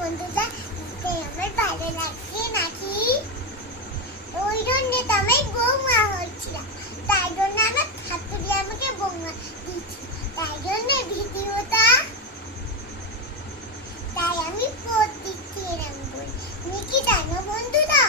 বন্ধুটা আমার ভালো লাগছে নাকি? ওই জন্য তো আমি বৌমা হচ্ছিলাম, তাই জন্য আমার শাশুড়ি আমাকে বৌমা দিচ্ছিল, তাই জন্য ভিডিওটা তাই আমি পোস্ট দিচ্ছি এরকম বলে। তুমি কি জানো বন্ধুরা?